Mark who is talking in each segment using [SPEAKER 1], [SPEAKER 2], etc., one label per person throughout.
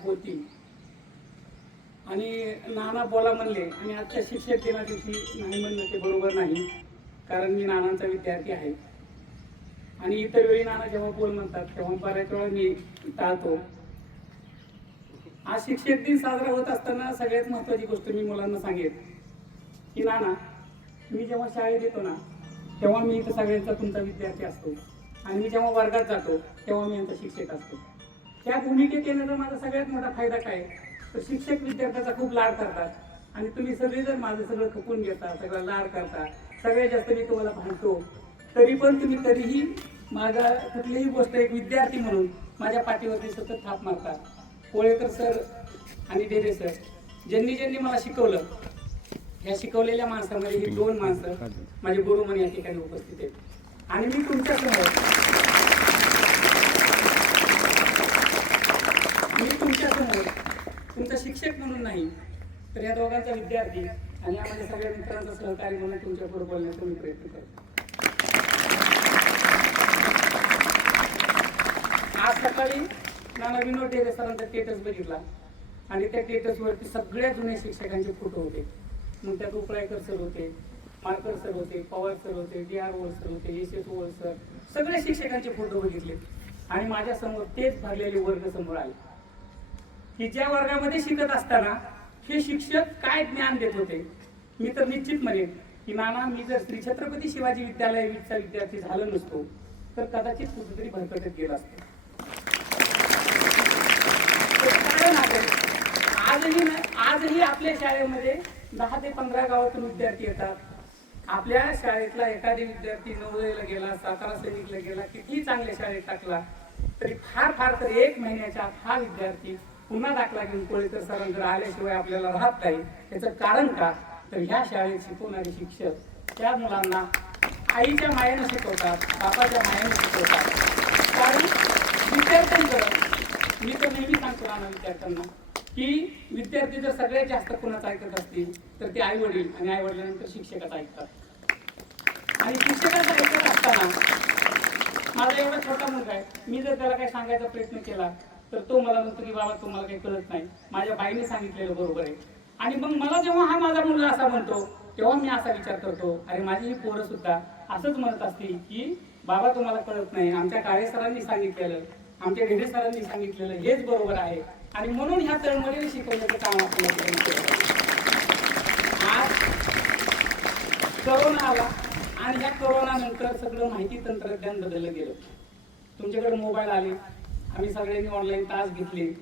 [SPEAKER 1] शिक्षक आणि नाना बोला म्हणले आणि आजच्या शिक्षक दिना दिवशी नाही म्हणणं ते बरोबर नाही कारण मी नानांचा विद्यार्थी आहे. आणि इतर वेळी नाना जेव्हा बोल म्हणतात तेव्हा बऱ्याच वेळा मी टाळतो. आज शिक्षक दिन साजरा होत असताना सगळ्यात महत्वाची गोष्ट मी मुलांना सांगेन की नाना मी जेव्हा शाळेत येतो ना तेव्हा मी इथं सगळ्यांचा तुमचा विद्यार्थी असतो. आणि मी जेव्हा वर्गात जातो तेव्हा मी यांचा शिक्षक असतो. त्या भूमिकेत येण्याचा माझा सगळ्यात मोठा फायदा काय? आहे? तर शिक्षक विद्यार्थ्याचा खूप लाड करतात. आणि तुम्ही सगळे जर माझं सगळं खपून घेता सगळं लाड करता. सगळ्यात जास्त मी तुम्हाला भांडतो. तरी पण तुम्ही तरीही माझा कुठलीही गोष्ट एक विद्यार्थी म्हणून माझ्या पाठीवरती सतत थाप मारतात कोळेकर सर आणि डेरे सर ज्यांनी ज्यांनी मला शिकवलं या शिकवलेल्या माणसामध्ये ही दोन माणसं माझे गुरु म्हणून या ठिकाणी उपस्थित आहेत. आणि मी तुमच्या मी तुमच्यासमोर तुमचा शिक्षक म्हणून नाही तर या दोघांचा विद्यार्थी आणि या माझ्या सगळ्या मित्रांचा सहकारी म्हणून तुमच्यापुढे बोलण्याचा मी प्रयत्न करतो. आज सकाळी नाना विनोद डेरे सरांचा टेटस बघितला आणि त्या टेटसवरती सगळ्या जुन्या शिक्षकांचे फोटो होते. मग त्यात उपळायकर सर होते मारकर सर होते पवार सर होते डी आर ओळ सर होते एस एस ओळ सर सगळ्या शिक्षकांचे फोटो बघितले. आणि माझ्यासमोर तेच भरलेले वर्ग समोर आले. की ज्या वर्गामध्ये शिकत असताना हे शिक्षक काय ज्ञान देत होते? मी तर निश्चित म्हणेन की नाना मी जर श्री छत्रपती शिवाजी विद्यालय वीटचा विद्यार्थी झालो नसतो तर कदाचित कुठेतरी भरकटत गेला असतो. कारण आजही ना आजही आपल्या शाळेमध्ये दहा ते पंधरा गावातून विद्यार्थी येतात. आपल्या शाळेतला एखादी विद्यार्थी नवोदयला गेला सातारा सैनिकला गेला कितीही चांगल्या शाळेत टाकला तरी फार फार तर एक महिन्याच्या हा विद्यार्थी पुन्हा दाखला घेऊन कोळेकर सरांकडे आल्याशिवाय आपल्याला राहत नाही. याचं कारण का? तर ह्या शाळेत शिकवणारे शिक्षक त्या मुलांना आईच्या मायेनं शिकवतात बापाच्या मायेनं शिकवतात. कारण विद्यार्थ्यांकडं मी तर नेहमी सांगतो ना विद्यार्थ्यांना की विद्यार्थी जर सगळ्यात जास्त कुणाचं ऐकत असतील तर ते आई वडील आणि आई वडिलांनंतर शिक्षकाचं ऐकतात. आणि शिक्षकाचं ऐकत असताना माझा एवढा छोटा मुलगा आहे. मी जर त्याला काही सांगायचा प्रयत्न केला तर तो मला म्हणतो की बाबा तुम्हाला काही कळत नाही. माझ्या बाईने सांगितलेलं बरोबर आहे. आणि मग मला जेव्हा हा माझा मुलगा असा म्हणतो तेव्हा मी असा विचार करतो अरे माझी ही पोरं सुद्धा असंच म्हणत असतील की बाबा तुम्हाला कळत नाही. आमच्या काळे सरांनी सांगितलेलं आमच्या ढेरे सरांनी सांगितलेलं हेच बरोबर आहे. आणि म्हणून ह्या तळमळीने शिकवण्याचं काम आपण आज करोना आला आणि ह्या करोना नंतर सगळं माहिती तंत्रज्ञान बदललं गेलं. तुमच्याकडे मोबाईल आले आम्ही सगळ्यांनी ऑनलाईन तास घेतले.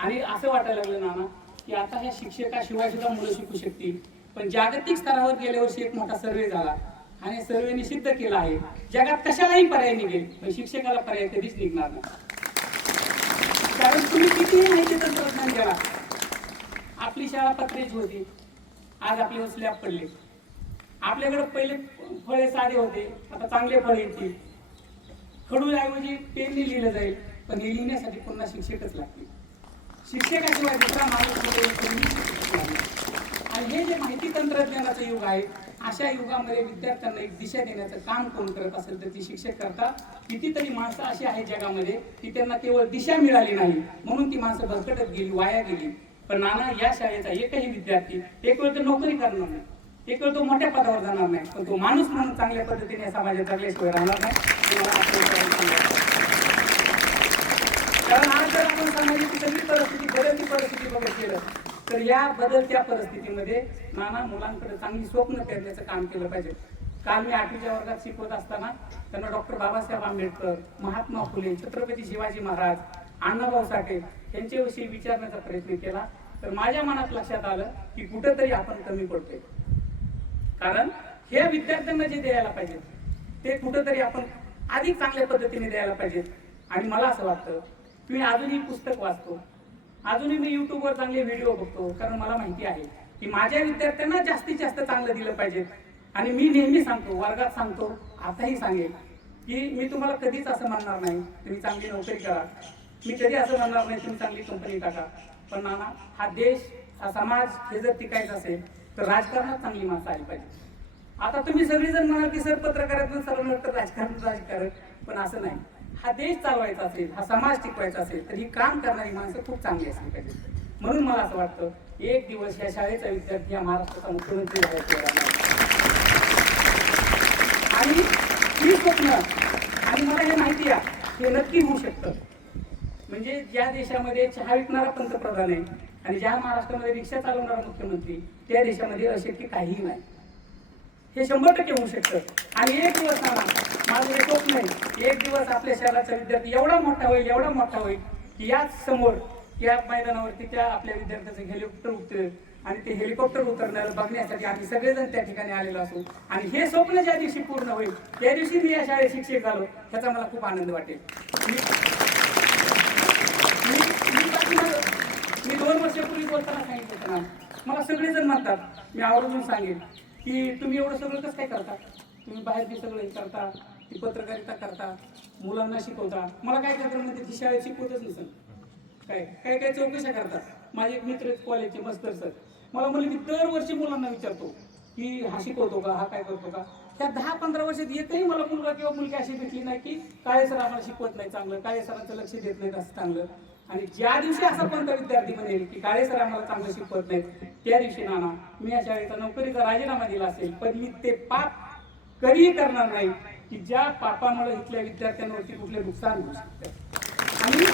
[SPEAKER 1] आणि असं वाटायला लागलं नाना की आता ह्या शिक्षकाशिवाय सुद्धा मुलं शिकू शकतील. पण जागतिक स्तरावर गेल्या वर्षी एक मोठा सर्वे झाला. आणि सर्वेने सिद्ध केला आहे जगात कशालाही पर्याय निघेल पण शिक्षकाला पर्याय कधीच निघणार नाही. कारण तुम्ही कितीही माहिती तंत्रज्ञान करा आपली शाळा पत्रेची होती. आज आपल्यावर स्लॅब पडले. आपल्याकडे पहिले फळे साधे होते आता चांगले फळ येतील. खडूऐवजी पेनने लिहिलं जाईल. पण हे लिहिण्यासाठी पुन्हा शिक्षकच लागतील. शिक्षकाशिवाय दुसरा माणूस शिक्षक आणि हे जे माहिती तंत्रज्ञानाचं युग आहे अशा युगामध्ये विद्यार्थ्यांना एक दिशा देण्याचं काम कोण करत असेल तर ती शिक्षक करतात. कितीतरी माणसं अशी आहेत जगामध्ये की त्यांना केवळ दिशा मिळाली नाही म्हणून ती माणसं भरकटत गेली वाया गेली. पण नाना या शाळेचा एकही विद्यार्थी एक वेळ तर नोकरी करणार नाही. एक वेळ तो मोठ्या पदावर जाणार नाही. पण तो माणूस म्हणून चांगल्या पद्धतीने समाजात जगल्याशिवाय राहणार नाही हे मला आत्मविश्वासाने सांगायचं आहे. कारण आज जर आपण समाजाची सगळी परिस्थितीमध्ये केलं तर या बदलत्या परिस्थितीमध्ये नाना मुलांकडे चांगली स्वप्न पेरण्याचं काम केलं पाहिजे. काल मी आठवीच्या वर्गात शिकवत असताना त्यांना डॉक्टर बाबासाहेब आंबेडकर महात्मा फुले छत्रपती शिवाजी महाराज अण्णाभाऊ साठे यांच्याविषयी विचारण्याचा प्रयत्न केला. तर माझ्या मनात लक्षात आलं की कुठेतरी आपण कमी पडतोय. कारण हे विद्यार्थ्यांना जे द्यायला पाहिजे ते कुठंतरी आपण अधिक चांगल्या पद्धतीने द्यायला पाहिजेत आणि मला असं वाटतं की मी अजूनही पुस्तक वाचतो. अजूनही मी युट्यूबवर चांगले व्हिडिओ बघतो कारण मला माहिती आहे की माझ्या विद्यार्थ्यांना जास्तीत जास्त चांगलं दिलं पाहिजे. आणि मी नेहमी सांगतो वर्गात सांगतो आताही सांगेल की मी तुम्हाला कधीच असं म्हणणार नाही तुम्ही चांगली नोकरी करा. मी कधी असं म्हणणार नाही तुम्ही चांगली कंपनी टाका. पण नाना हा देश हा समाज हे जर टिकायचं असेल तर राजकारणात चांगली माणसं आली पाहिजे. आता तुम्ही सगळेजण म्हणाल की सर पत्रकारातून सर्व तर राजकारण राजकारण पण असं नाही. हा देश चालवायचा असेल हा समाज टिकवायचा असेल तर ही काम करणारी माणसं खूप चांगली असली पाहिजे. म्हणून मला असं वाटतं एक दिवस या शाळेचा विद्यार्थी हा महाराष्ट्राचा मुख्यमंत्री व्हायचा आणि ही स्वप्न आणि मला हे माहिती आहे हे नक्की होऊ शकतं. म्हणजे ज्या देशामध्ये चहा विकणारा पंतप्रधान आहे आणि ज्या महाराष्ट्रामध्ये रिक्षा चालवणारा मुख्यमंत्री त्या देशामध्ये अशक्य काहीही नाही. हे शंभर टक्के होऊ शकतं. आणि एक दिवस ना माझं हे स्वप्न आहे एक दिवस आपल्या शहराचा विद्यार्थी एवढा मोठा होईल एवढा मोठा होईल की याच समोर या मैदानावरती त्या आपल्या विद्यार्थ्याचं हेलिकॉप्टर उतरेल. आणि ते हेलिकॉप्टर उतरण्याला बघण्यासाठी आम्ही सगळेजण त्या ठिकाणी आलेलो असू. आणि हे स्वप्न ज्या दिवशी पूर्ण होईल त्या दिवशी मी या शाळेत शिक्षक झालो ह्याचा मला खूप आनंद वाटेल. मी मी दोन वर्षापूर्वी बोलताना सांगितलं होतं ना. मला सगळेजण म्हणतात मी आवर्जून सांगेन की तुम्ही एवढं सगळं कसं काय करता? तुम्ही बाहेर सगळं हे करता ती पत्रकारिता करता मुलांना शिकवता. मला काय करतात म्हणजे ती शाळेत शिकवतच नसेल काय? काय काय चौकशा करतात? माझे एक मित्र कॉलेजचे मास्तर सर. मला म्हणले मी दरवर्षी मुलांना विचारतो की हा शिकवतो का हा काय करतो का? त्या दहा पंधरा वर्षात एकही मला मुलगा किंवा मुलगी अशी भेटली नाही की काळे सर आम्हाला शिकवत नाही चांगलं काळे सरांचं लक्ष देत नाही असं चांगलं. आणि ज्या दिवशी असा कोणता विद्यार्थी म्हणेल की काळे सर आम्हाला चांगलं शिकवत नाहीत त्या दिवशी नाना मी या शाळेचा नोकरीचा राजीनामा दिला असेल पण मी ते पाप कधीही करणार नाही की ज्या पापामुळे इथल्या विद्यार्थ्यांवरती कुठले नुकसान होऊ शकते. आणि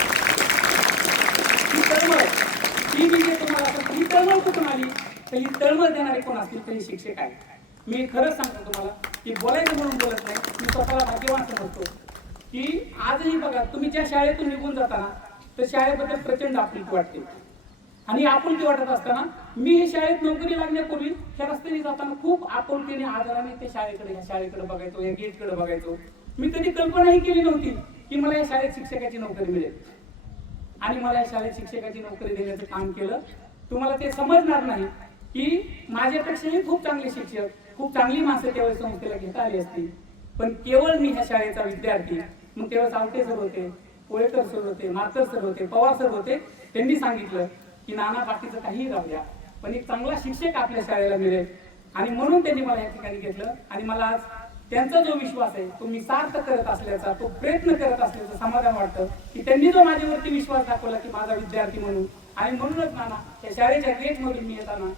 [SPEAKER 1] ही तळमळ ही मी जे तुम्हाला ही तळमळ कुठून आली? तर ही तळमळ देणारे कोण असतील? तर हे शिक्षक आहेत. मी खरंच सांगतो तुम्हाला की बोलायचं म्हणून बोलत नाही मी स्वतःला भाग्यवान समजतो की आजही बघा तुम्ही ज्या शाळेतून निघून जाताना तर शाळेबद्दल प्रचंड आपुलकी वाटते. आणि आपुलकी वाटत असताना मी हे शाळेत नोकरी लागण्यापूर्वी त्या रस्त्याने जाताना खूप आपुलकीने आदराने त्या शाळेकडे ह्या शाळेकडे बघायचो या गेटकडे बघायचो. मी कधी कल्पनाही केली नव्हती की मला या शाळेत शिक्षकाची नोकरी मिळेल. आणि मला या शाळेत शिक्षकाची नोकरी देण्याचं काम केलं. तुम्हाला ते समजणार नाही की माझ्यापेक्षाही खूप चांगले शिक्षक खूप चांगली माणसं त्यावेळेस संस्थेला घेता आली असती. पण केवळ मी ह्या शाळेचा विद्यार्थी. मग तेव्हा चालते सर होते. कोळेकर सर होते मातर सर होते पवार सर होते त्यांनी सांगितलं की नाना बाकीचं काहीही राहू द्या पण एक चांगला शिक्षक आपल्या शाळेला मिळेल. आणि म्हणून त्यांनी मला या ठिकाणी घेतलं. आणि मला आज त्यांचा जो विश्वास आहे तो मी सार्थ करत असल्याचा तो प्रयत्न करत असल्याचं समाधान वाटतं की त्यांनी जो माझ्यावरती विश्वास दाखवला की माझा विद्यार्थी म्हणून. आणि म्हणूनच नाना या शाळेच्या गेटमधून मी येताना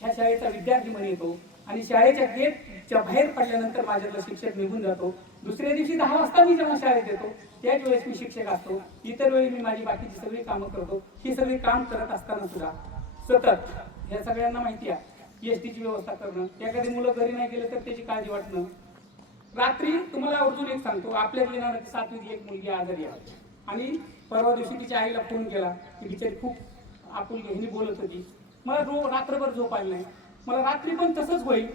[SPEAKER 1] ह्या शाळेचा विद्यार्थी म्हणून येतो. आणि शाळेच्या गेटच्या बाहेर पडल्यानंतर माझ्यातला शिक्षक निघून जातो. दुसऱ्या दिवशी दहा वाजता मी जेव्हा शाळेत येतो. त्याच वेळेस मी शिक्षक असतो. इतर वेळी मी माझी बाकीची सगळी कामं करतो. ही सगळी काम करत असताना सुद्धा सतत या सगळ्यांना माहिती आहे. एस टीची व्यवस्था करणं एखादी मुलं घरी नाही गेलं तर त्याची काळजी वाटणं. रात्री तुम्हाला आवर्जून एक सांगतो आपल्या येणार सातवी एक मुलगी आजारी आहे. आणि परवा दिवशी तिच्या आईला फोन केला की बिचारी खूप आपुलकी ह्यानी बोलत होती. मला रो रात्रभर झोप आली नाही. मला रात्री पण तसंच होईल.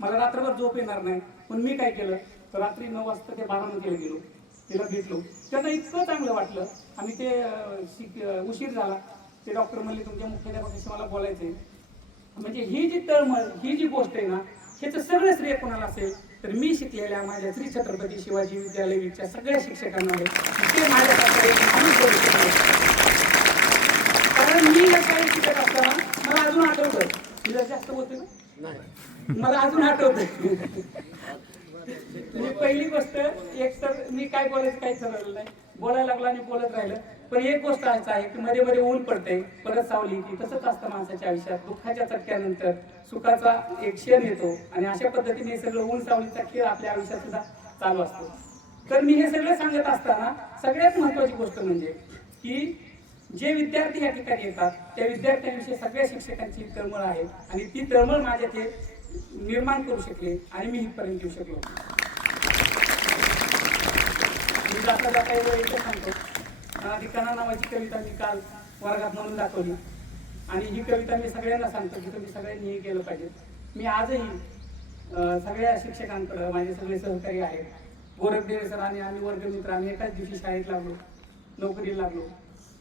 [SPEAKER 1] मला रात्रभर झोप येणार नाही. पण मी काय केलं? रात्री नऊ वाजता ते बारामतीला गेलो. तिला भेटलो. त्यांना इतकं चांगलं वाटलं. आणि ते शिक उशीर झाला. ते डॉक्टर म्हणले तुमच्या मुख्याध्यापकाशी मला बोलायचंय. म्हणजे ही जी तळमळ ही जी गोष्ट आहे ना ह्याचं सगळं श्रेय कोणाला असेल तर मी शिकलेल्या माझ्या श्री छत्रपती शिवाजी विद्यालयाच्या सगळ्या शिक्षकांना आहे. ते शकले. कारण मी शाळेत शिकत असताना मला अजून आठवतं. जर जास्त बोलते ना? मला अजून आठवतं मी पहिली गोष्ट एक तर मी काय बोलायचं काय ठरवलं नाही. बोलायला लागला आणि बोलत राहिलं. पण एक गोष्ट असं आहे की मध्ये मध्ये ऊन पडते परत सावली की तसंच असतं माणसाच्या आयुष्यात. दुःखाच्या चटक्यानंतर सुखाचा एक क्षण येतो आणि अशा पद्धतीने हे सगळं ऊन सावलीचा खेळ आपल्या आयुष्यात सुद्धा चालू असतो. तर मी हे सगळं सांगत असताना सगळ्यात महत्वाची गोष्ट म्हणजे की जे विद्यार्थी या ठिकाणी येतात त्या विद्यार्थ्यांविषयी सगळ्या शिक्षकांची तळमळ आहे आणि ती तळमळ माझ्या ते निर्माण करू शकले आणि मी इथपर्यंत येऊ शकलो. मी जाता जाता एवढं सांगतो अनाधिकाना नावाची कविता मी काल वर्गात म्हणून दाखवली. आणि ही कविता मी सगळ्यांना सांगतो की तुम्ही सगळ्यांनी हे केलं पाहिजे. मी आजही सगळ्या शिक्षकांकडं माझे सगळे सहकारी आहेत. गोरखदेव सर आणि आम्ही वर्गमित्र आम्ही एकाच दिवशी शाळेत लागलो नोकरीला लागलो.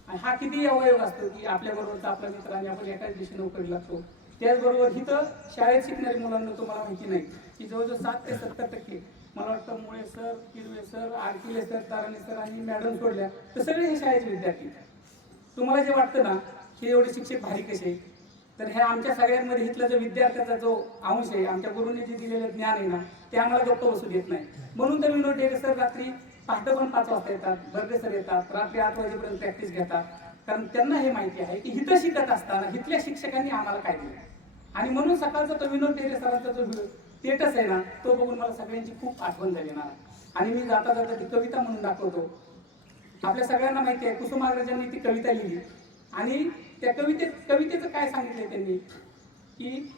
[SPEAKER 1] आणि हा किती अवयव असतो की आपल्या बरोबरचा आपला मित्र आणि आपण एकाच दिवशी नोकरी लागतो. त्याचबरोबर इथं शाळेत शिकणाऱ्या मुलांना तुम्हाला माहिती नाही की जवळजवळ सात ते सत्तर टक्के मला वाटतं Mule sir Kirve sir Arkile sir Tarane sir आणि मॅडम सोडल्या तर सगळे हे शाळेचे विद्यार्थी तुम्हाला जे वाटतं ना की एवढे शिक्षक भारी कसे तर ह्या आमच्या सगळ्यांमध्ये इथला जो विद्यार्थ्याचा जो अंश आहे आमच्या गुरुने जे दिलेलं ज्ञान आहे ना ते आम्हाला गप्प बसू देत नाही. म्हणून तर विनोद डेरे सर रात्री पहाटे पण पाच वाजता येतात बर्गे सर येतात रात्री आठ वाजेपर्यंत प्रॅक्टिस घेतात. कारण त्यांना हे माहिती आहे की हिथं शिकत असताना इथल्या शिक्षकांनी आम्हाला काय दिलं? आणि म्हणून सकाळचा तो विनोद टेरे सरांचा जो स्टेटस आहे ना तो बघून मला सगळ्यांची खूप आठवण झाली ना आणि मी जाता जाता ती कविता म्हणून दाखवतो. आपल्या सगळ्यांना माहिती आहे कुसुमाग्रजांनी ती कविता लिहिली. आणि त्या कवितेत कवितेचं काय सांगितलंय त्यांनी? की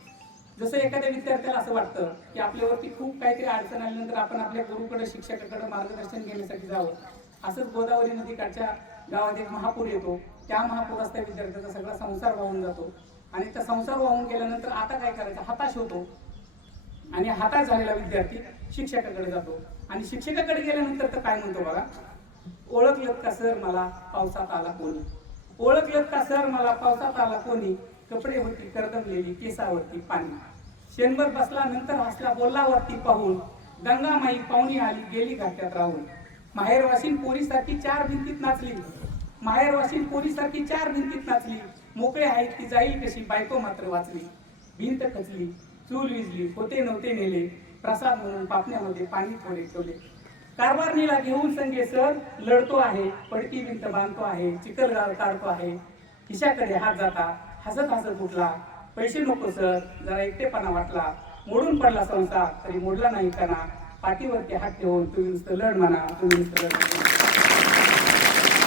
[SPEAKER 1] जसं एखाद्या विद्यार्थ्याला असं वाटतं की आपल्यावरती खूप काहीतरी अडचण आल्यानंतर आपण आपल्या गुरुकडे शिक्षकाकडे मार्गदर्शन घेण्यासाठी जावं. असंच गोदावरी नदीकाठच्या गावात एक महापूर येतो. त्या महापुरात त्या विद्यार्थ्याचा सगळा संसार वाहून जातो. आणि त्या संसार वाहून गेल्यानंतर आता काय करायचं? हताश होतो. आणि हाताश झालेला विद्यार्थी शिक्षकाकडे जातो. आणि शिक्षकाकडे गेल्यानंतर तर काय म्हणतो बघा ओळखलं का सर मला? पावसात आला कोणी? ओळखलं का सर मला? पावसात आला कोणी? कपडे होती करदमलेली केसावरती पाणी. शेणभर बसला नंतर हसला बोलला वरती पाहून. गंगामाई पाहुणी आली गेली घाट्यात राहून. माहेर वाशीन चार भिंतीत नाचली. माहेर वाशीन चार भिंतीत नाचली. मोकळे आहेत ती जाईल कशी बायको मात्र वाचली. भिंत खचली चूल विजली होते नव्हते नेले. प्रसाद म्हणून पापण्यामध्ये पाणी थोडे ठेवले. कारभारणीला घेऊन संगे सर लढतो आहे पडकी भिंत बांधतो आहे चिखलगाळ काढतो आहे. खिशाकडे हात जाता हसत हसत उठला. पैसे नको सर जरा एकटेपणा वाटला. मोडून पडला संसार तरी मोडला नाही कणा. पाठीवरती हात ठेवून तुम्ही नुसतं लढ म्हणा तुम्ही नुसतं लढ म्हणा.